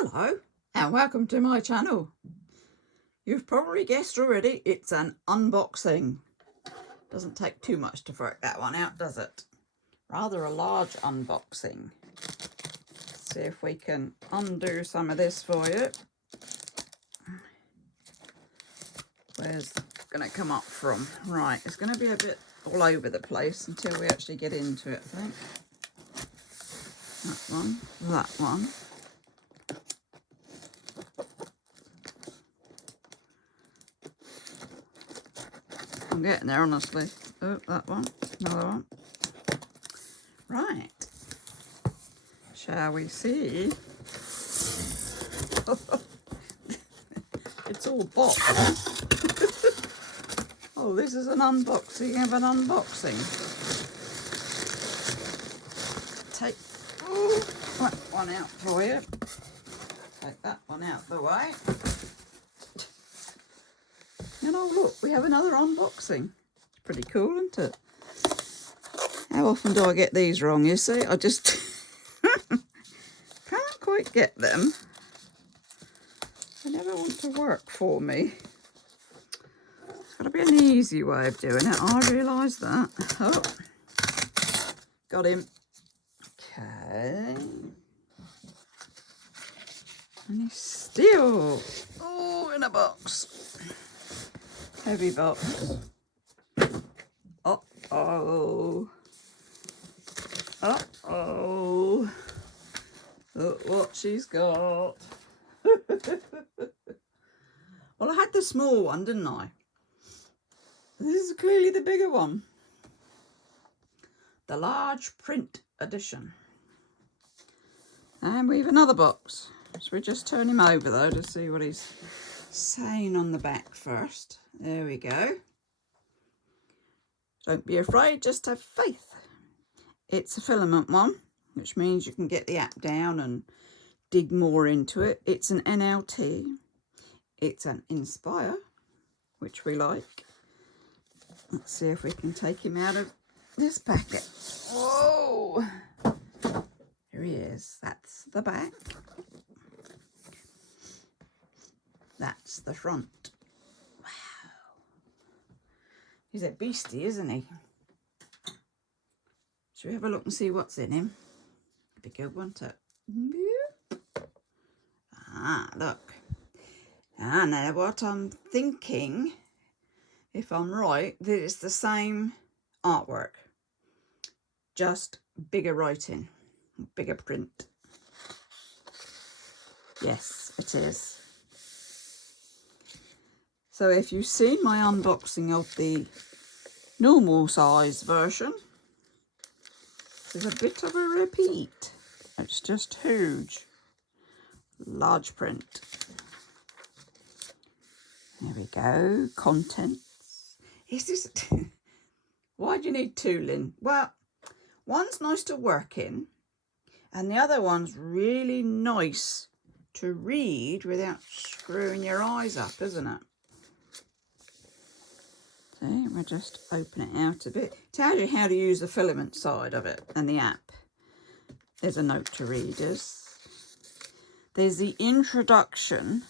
Hello and welcome to my channel. You've probably guessed already, it's an unboxing. Doesn't take too much to work that one out, does it? Rather a large unboxing. Let's see if we can undo some of this for you. Where's it going to come up from? Right, it's going to be a bit all over the place until we actually get into it, I think. That one, that one. I'm getting there, honestly. Oh, that one, another one. Right. Shall we see? It's all boxed. Oh, this is an unboxing of an unboxing. Take that one out for you. Take that one out the way. And oh look, we have another unboxing. It's pretty cool, isn't it? How often do I get these wrong, you see? I just can't quite get them. They never want to work for me. There's got to be an easy way of doing it. I realise that. Oh, got him. Okay. And he's still, in a box. Heavy box. Uh-oh. Uh-oh. Look what she's got. Well, I had the small one, didn't I? This is clearly the bigger one. The large print edition. And we have another box. So we just turn him over though to see what he's saying on the back first. There we go. Don't be afraid, just have faith. It's a filament one, which means you can get the app down and dig more into it. It's an NLT. It's an Inspire, which we like. Let's see if we can take him out of this packet. Whoa! Here he is. That's the back. That's the front. Wow. He's a beastie, isn't he? Shall we have a look and see what's in him? Be good, won't it? Ah, look. Ah, now what I'm thinking, if I'm right, that it's the same artwork, just bigger writing, bigger print. Yes, it is. So if you've seen my unboxing of the normal size version, there's a bit of a repeat. It's just huge. Large print. There we go. Contents. Is this... Why do you need two, Lynn? Well, one's nice to work in, and the other one's really nice to read without screwing your eyes up, isn't it? See, we'll just open it out a bit. Tells you how to use the filament side of it and the app. There's a note to readers. There's the introduction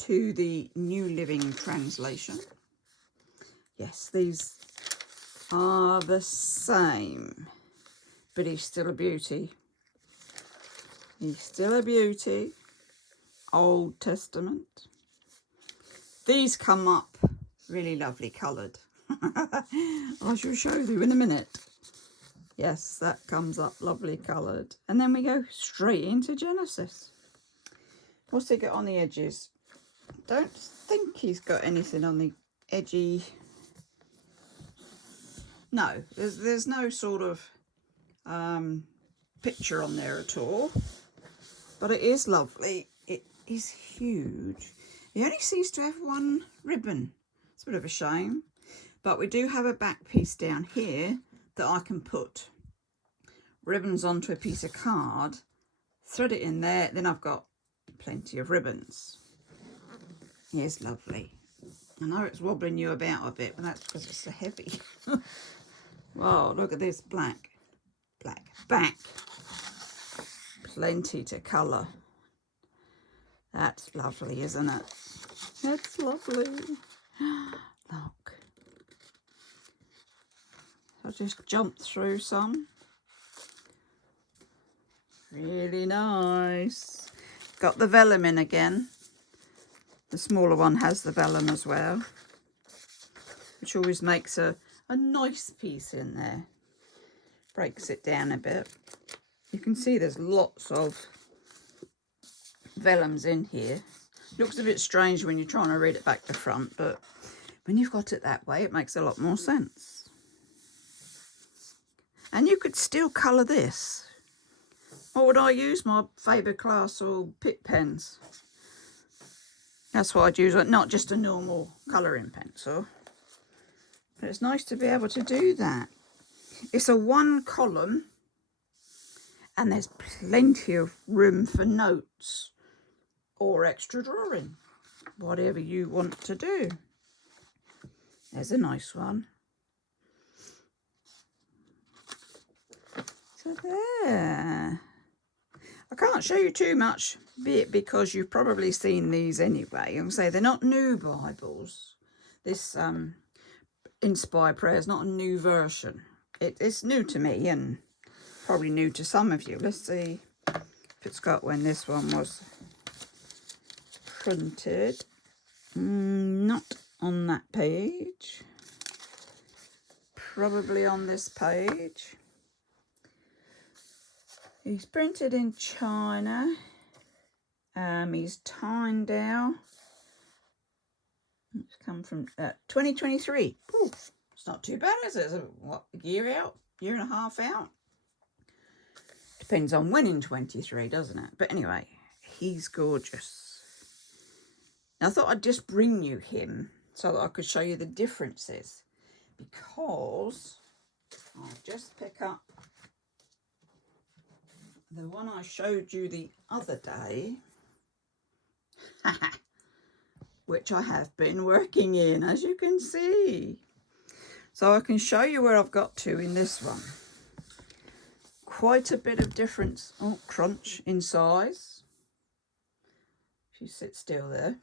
to the New Living Translation. Yes, these are the same, but he's still a beauty. He's still a beauty. Old Testament. These come up really lovely coloured. I shall show you in a minute. Yes, that comes up lovely coloured. And then we go straight into Genesis. What's he got on the edges? Don't think he's got anything on the edgy. No, there's no sort of picture on there at all. But it is lovely. It is huge. He only seems to have one ribbon. It's a bit of a shame. But we do have a back piece down here that I can put ribbons onto a piece of card, thread it in there, then I've got plenty of ribbons. Yes, lovely. I know it's wobbling you about a bit, but that's because it's so heavy. Wow, look at this black back. plenty to colour. That's lovely, isn't it? That's lovely. Look. I'll just jump through some. Really nice. Got the vellum in again. The smaller one has the vellum as well, which always makes a nice piece in there. Breaks it down a bit. You can see there's lots of vellums in here. Looks a bit strange when you're trying to read it back to front, but when you've got it that way, it makes a lot more sense. And you could still colour this. What would I use? My Faber-Castell or Pitt pens. That's what I'd use, not just a normal colouring pencil. But it's nice to be able to do that. It's a 1 column and there's plenty of room for notes or extra drawing, whatever you want to do. There's a nice one. So there. I can't show you too much bit because you've probably seen these anyway. I'm say they're not new Bibles. This Inspire Prayer is not a new version. It's new to me and probably new to some of you. Let's see if it's got when this one was printed. Not on that page. Probably on this page. He's printed in China. He's Tyndale. It's come from 2023. Ooh, it's not too bad, is it? It's what, a year out? Year and a half out? Depends on when in 23, doesn't it? But anyway, he's gorgeous. Now, I thought I'd just bring you him so that I could show you the differences. Because I'll just pick up the one I showed you the other day, which I have been working in, as you can see. So I can show you where I've got to in this one. Quite a bit of difference, oh, crunch, in size. If you sit still there.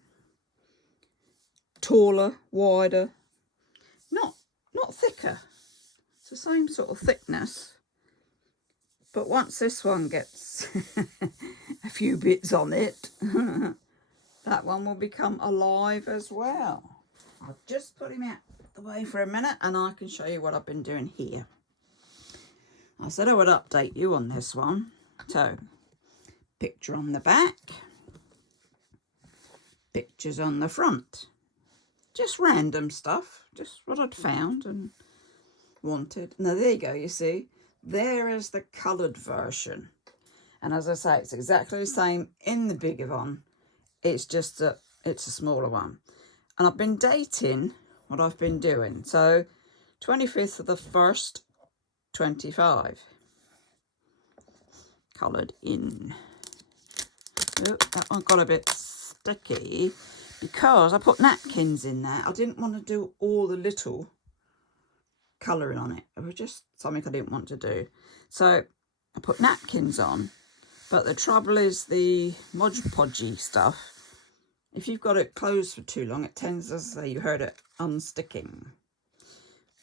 Taller, wider, not thicker. It's the same sort of thickness. But once this one gets a few bits on it, that one will become alive as well. I'll just put him out the way for a minute and I can show you what I've been doing here. I said I would update you on this one. So, picture on the back, pictures on the front. Just random stuff, just what I'd found and wanted. Now there you go, you see. There is the coloured version. And as I say, it's exactly the same in the bigger one. It's just that it's a smaller one. And I've been dating what I've been doing. So 25th of the 1st, 25. Coloured in. Oh, that one got a bit sticky because I put napkins in there. I didn't want to do all the little colouring on it. It was just something I didn't want to do. So I put napkins on. But the trouble is the Mod Podgy stuff. If you've got it closed for too long, it tends, as I say, you heard it, unsticking.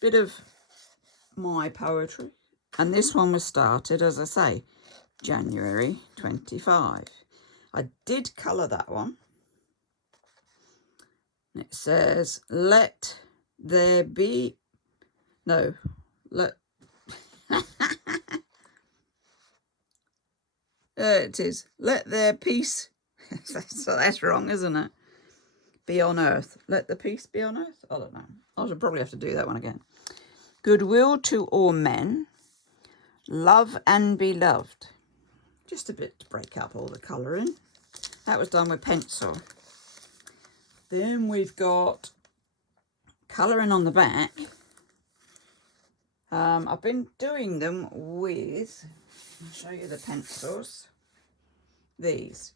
Bit of my poetry. And this one was started, as I say, January 25. I did colour that one. It says, let there be... No, let... There it is. Let their peace... So that's wrong, isn't it? Be on earth. Let the peace be on earth? I don't know. I should probably have to do that one again. Goodwill to all men. Love and be loved. Just a bit to break up all the colouring. That was done with pencil. Then we've got colouring on the back. I've been doing them with, I'll show you the pencils. These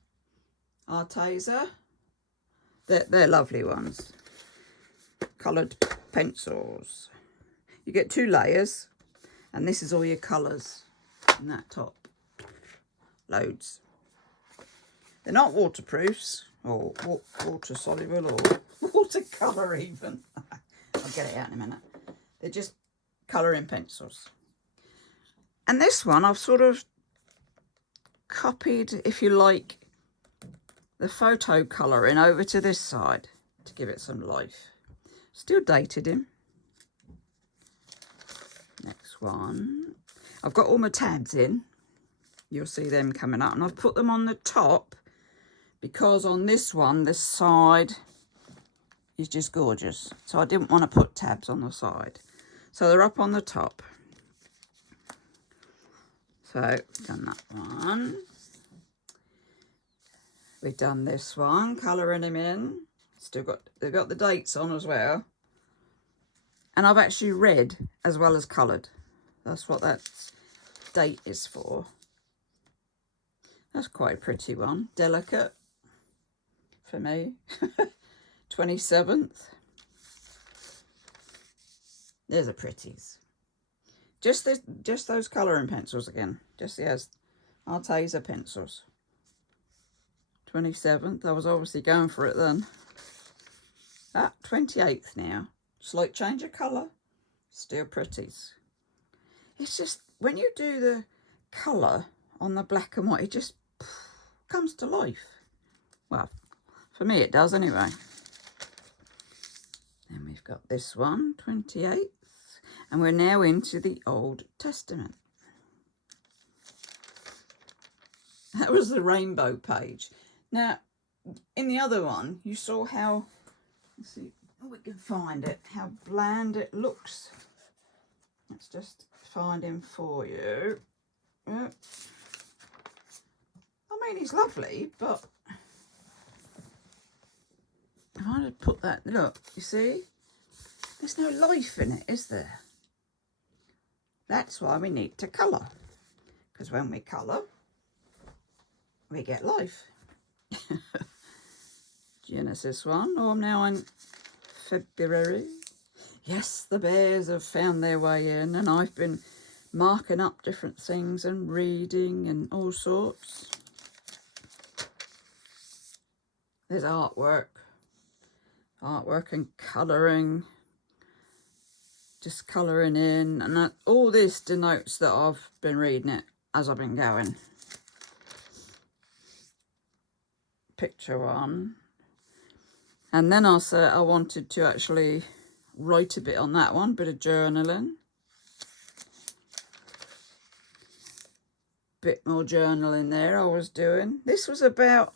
Arteza. They're lovely ones. Coloured pencils. You get 2 layers, and this is all your colours in that top. loads. They're not waterproofs or water soluble or watercolour even. I'll get it out in a minute. They're just colouring pencils. And this one I've sort of copied, if you like, the photo colouring over to this side to give it some life. Still dated him. Next one. I've got all my tabs in. You'll see them coming up. And I've put them on the top because on this one, this side is just gorgeous. So I didn't want to put tabs on the side. So they're up on the top. So we've done that one. We've done this one, colouring him in. They've got the dates on as well. And I've actually read as well as coloured. That's what that date is for. That's quite a pretty one. Delicate for me. 27th. There's the pretties. Just those colouring pencils again. Just the Arteza pencils. 27th. I was obviously going for it then. 28th now. Slight change of colour. Still pretties. It's just, when you do the colour on the black and white, it just comes to life. Well, for me it does anyway. Then we've got this one, 28th. And we're now into the Old Testament. That was the rainbow page. Now, in the other one, you saw how, let's see if we can find it, how bland it looks. Let's just find him for you. Yeah. I mean, he's lovely, but if I had put that, look, you see, there's no life in it, is there? That's why we need to colour, because when we colour, we get life. Genesis 1. Oh, I'm now in February. Yes, the bears have found their way in, and I've been marking up different things and reading and all sorts. There's artwork and colouring, just colouring in, and that, all this denotes that I've been reading it as I've been going. Picture one. And then I wanted to actually write a bit on that one, bit of journaling. Bit more journaling there I was doing. This was about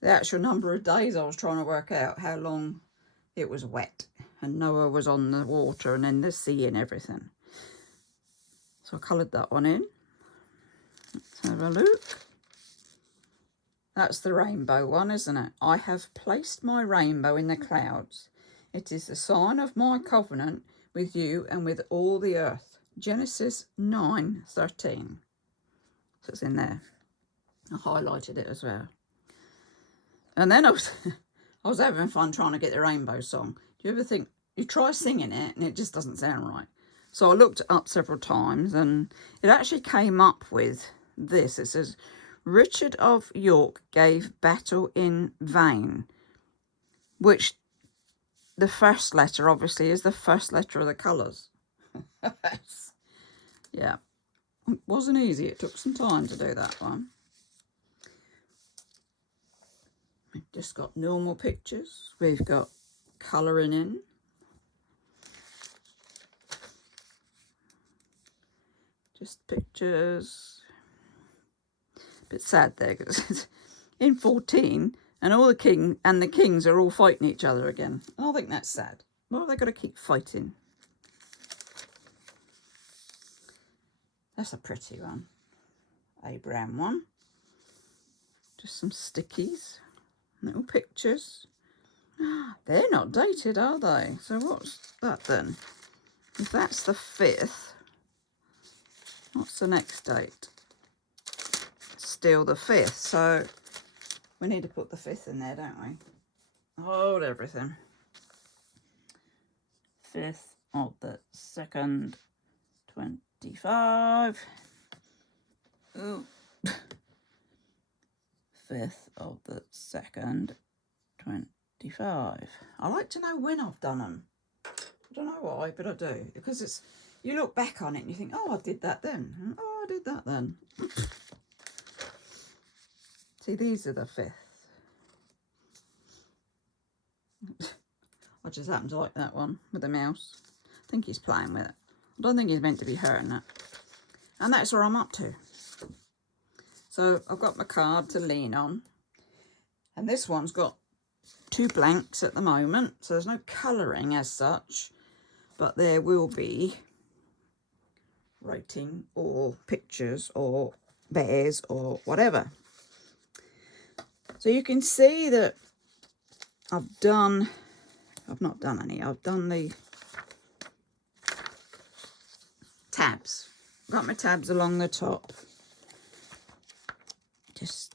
the actual number of days I was trying to work out how long it was wet. And Noah was on the water and then the sea and everything. So I coloured that one in. Let's have a look. That's the rainbow one, isn't it? I have placed my rainbow in the clouds. It is the sign of my covenant with you and with all the earth. Genesis 9:13. So it's in there. I highlighted it as well. And then I was having fun trying to get the rainbow song. Do you ever think, you try singing it and it just doesn't sound right? So I looked it up several times and it actually came up with this. It says, Richard of York gave battle in vain, which the first letter obviously is the first letter of the colours. Yeah, it wasn't easy. It took some time to do that one. We've just got normal pictures. We've got colouring in. Just pictures. A bit sad there because it's in 14 and all the kings are all fighting each other again. And I think that's sad. Why have they got to keep fighting? That's a pretty one. Abraham one. Just some stickies. Little pictures. They're not dated, are they? So what's that then? If that's the 5th, what's the next date? Still the 5th, so we need to put the 5th in there, don't we? Hold everything. 5th of the 2nd, 25. Ooh. 5th of the 2nd, 25. I like to know when I've done them. I don't know why, but I do. Because it's, you look back on it and you think, oh, I did that then. Oh, I did that then. See, these are the 5th. I just happen to like that one with the mouse. I think he's playing with it. I don't think he's meant to be hurting it. And that's where I'm up to. So I've got my card to lean on. And this one's got 2 blanks at the moment. So there's no colouring as such. But there will be writing or pictures or bears or whatever. So you can see that I've not done any. I've done the tabs. Got my tabs along the top. Just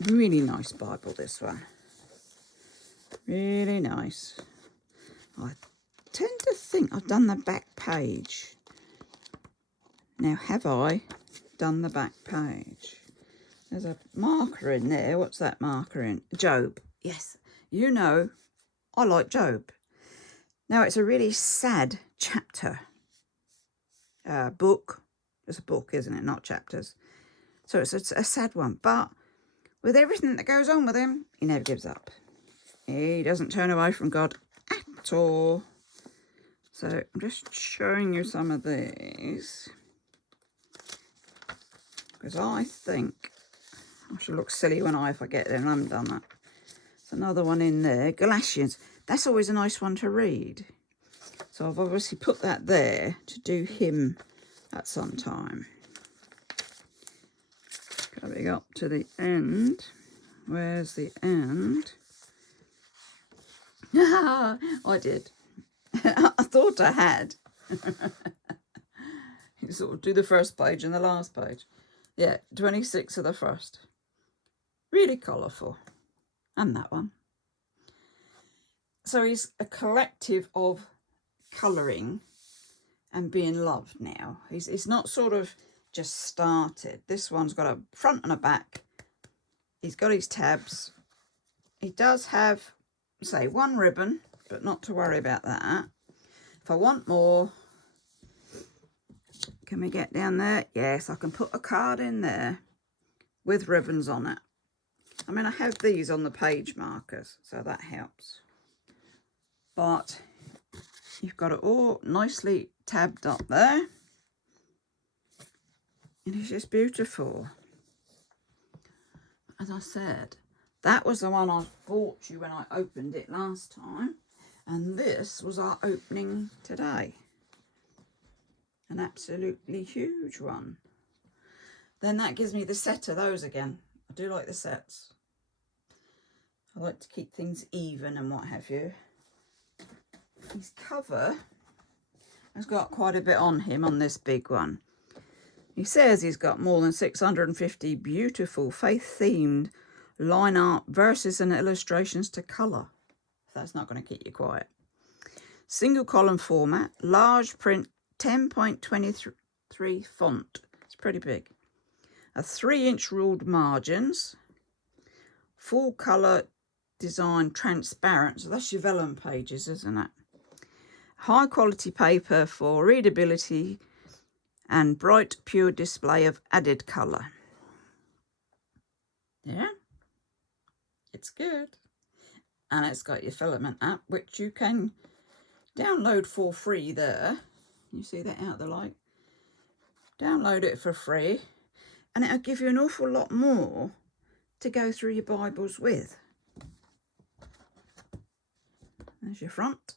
really nice Bible, this one. Really nice. I tend to think I've done the back page. Now, have I done the back page? There's a marker in there. What's that marker in? Job. Yes. You know, I like Job. Now, it's a really sad chapter. Book. It's a book, isn't it? Not chapters. So it's a sad one. But with everything that goes on with him, he never gives up. He doesn't turn away from God at all. So I'm just showing you some of these. Because I think I should look silly when I forget it and I haven't done that. There's another one in there. Galatians. That's always a nice one to read. So I've obviously put that there to do him at some time. Coming up to the end. Where's the end? I did. I thought I had. You sort of do the first page and the last page. Yeah, 26 of the first. Really colourful. And that one. So he's a collective of colouring and being loved now. He's not sort of just started. This one's got a front and a back. He's got his tabs. He does have, say, 1 ribbon, but not to worry about that. If I want more, can we get down there? Yes, I can put a card in there with ribbons on it. I mean, I have these on the page markers, so that helps. But you've got it all nicely tabbed up there. And it's just beautiful. As I said, that was the one I bought you when I opened it last time. And this was our opening today. An absolutely huge one. Then that gives me the set of those again. I do like the sets. I like to keep things even and what have you. His cover has got quite a bit on him on this big one. He says he's got more than 650 beautiful faith-themed line art verses and illustrations to colour. That's not going to keep you quiet. Single column format, large print, 10.23 font. It's pretty big. A 3-inch ruled margins. Full colour design transparent. So that's your vellum pages, isn't it? High quality paper for readability and bright pure display of added colour. Yeah, it's good. And it's got your filament app, which you can download for free there. You see that out the light? Download it for free. And it'll give you an awful lot more to go through your Bibles with. There's your front.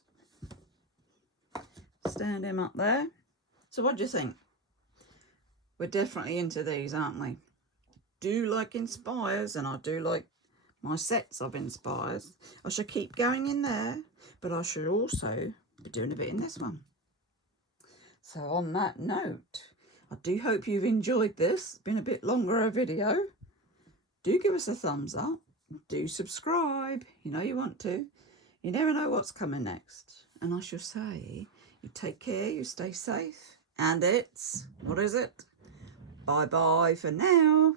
Stand him up there. So what do you think? We're definitely into these, aren't we? Do like Inspires, and I do like my sets of Inspires. I should keep going in there, but I should also be doing a bit in this one. So on that note, I do hope you've enjoyed this. It's been a bit longer a video. Do give us a thumbs up. Do subscribe. You know you want to. You never know what's coming next. And I shall say, you take care, you stay safe. And it's, what is it? Bye-bye for now.